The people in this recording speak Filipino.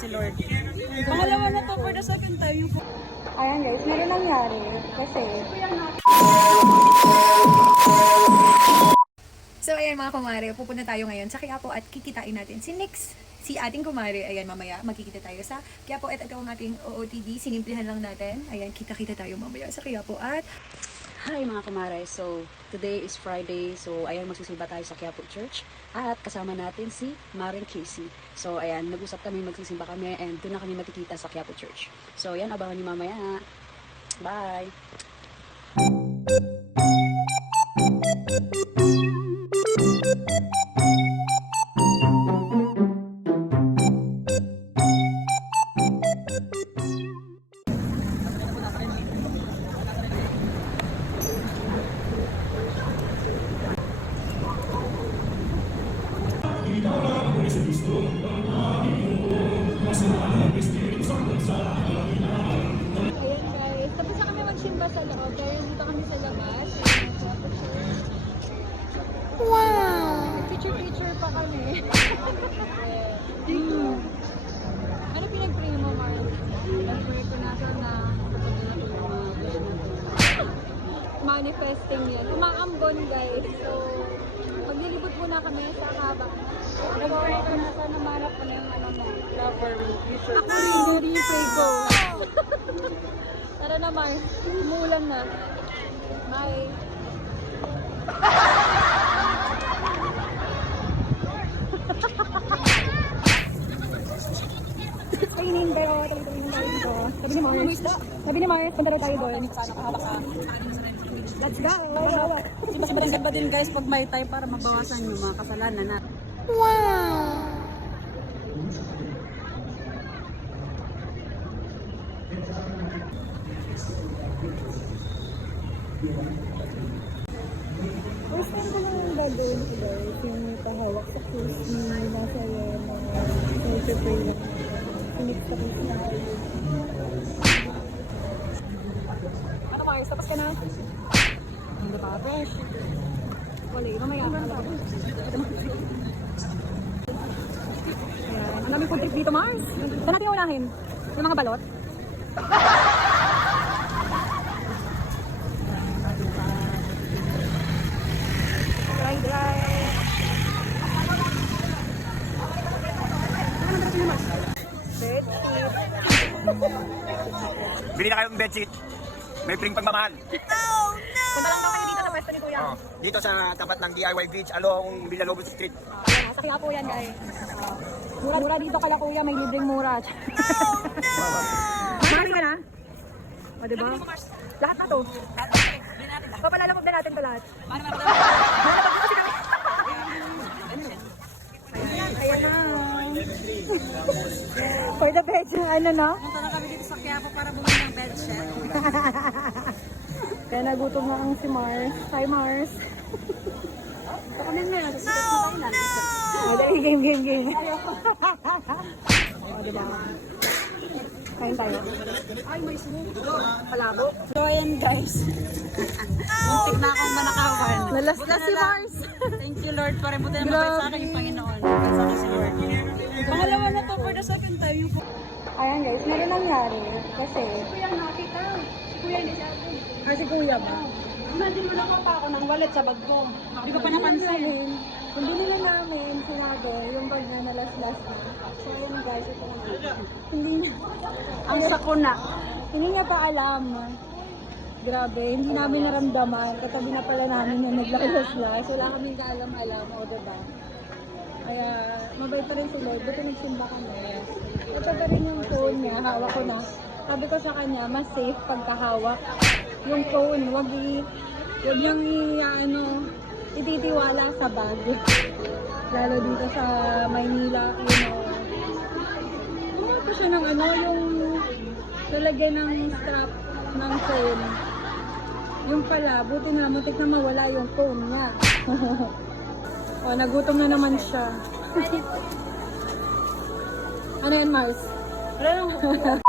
si Lord. Pangalawa na to for the second time. Ayan guys, meron nangyari. Kasi... So ayan mga kumare, pupunta tayo ngayon sa Quiapo at kikitain natin si Nix, si ating kumare. Ayan, mamaya magkikita tayo sa Quiapo at ito ang ating OOTD. Sinimplihan lang natin. Ayan, kita-kita tayo mamaya sa Quiapo at... Hi mga kumare, so today is Friday, so ayan magsisimba tayo sa Quiapo Church at kasama natin si Maring Casey. So ayan, nag-usap kami, magsisimba kami and doon na kami magkikita sa Quiapo Church. So ayan, abangan niyo mamaya. Bye! Ayan guys, tapos na kami magsimba sa loob. Kaya dito kami sa labas. Wow! Picture-picture pa kami. Ano pinag-pray mo, Mark? Pinag-pray ko na na manifesting yan. Umaambon guys. So, maglilibot muna kami sa kabang. Nag-pray ko na sana manap ko na yung ano mo. Hindi pray ko. Tara na Mars, umuulan na. Bye. Kainin pero tabi-tabi tayo dito. Sabi ni Mars, punta tayo doon. Let's go! Simba din guys pag may time para mabawasan yung mga kasalanan natin. Wow! First time ko nang gagawin ko guys, yung pahawak sa cruise ni nasa yung pray lang. Pinip sa cruise na kayo. Ano Mars, tapos ka na? Hindi pa, fresh. Wala, mamaya. Ayan, ang daming food trip dito Mars. Saan natin unahin? Yung mga balot? Bili na kayong bedsheet. May pring pagmamahal. Punta lang daw kayo dito sa pwesto ni Kuya. Oh, dito sa tapat ng DIY Beach along Villalobos Street. Ayan, sa Quiapo yan guys. Mura dito kaya Kuya, may libreng mura. Marami ka na? O diba? Lahat na to. Papalalapog na natin to lahat. Papalalapog kasi kami. Ayan na. For the bed, ano no? Punta na kami dito sa Quiapo para bumili ng bedsheet. Kaya nagutom na ang si Mars. Hi Mars. Kami nga, nagsisit na tayo na. Game. O diba? Kain tayo. Ay, may sumuko. Palabo. So, ayan guys. Muntik na akong manakawan. Nalas na si Mars. Thank you Lord. Para buti na mabait sa akin yung Panginoon. Mabait sa akin si Lord. Pangalawa na to for the second time. Ayan guys, meron nangyari. Kasi... Kasi kuya ba? Imagine mo lang pa ako ng wallet sa bag ko. Hindi ko pa napansin. Hindi nila namin sinabi yung bag na nalas-las na. So yun guys, ito na. Hindi niya. Ang sakuna. Hindi niya pa alam. Grabe, hindi namin naramdaman. Katabi na pala namin yung naglakas-las. Wala kaming kaalam-alam. O diba? Kaya mabait pa rin si Lord. Buti nagsimba kami. Ito pa rin yung phone niya. Hawak ko na. Sabi ko sa kanya, mas safe pagkahawak. Yung phone, wag yung ititiwala sa bag. Lalo dito sa Maynila, Tumawag ko siya ng yung lalagyan ng strap ng phone. Yung pala, buti na, muntik na mawala yung phone niya. O, nagutom na naman siya. Ano yan, Mars? Wala lang.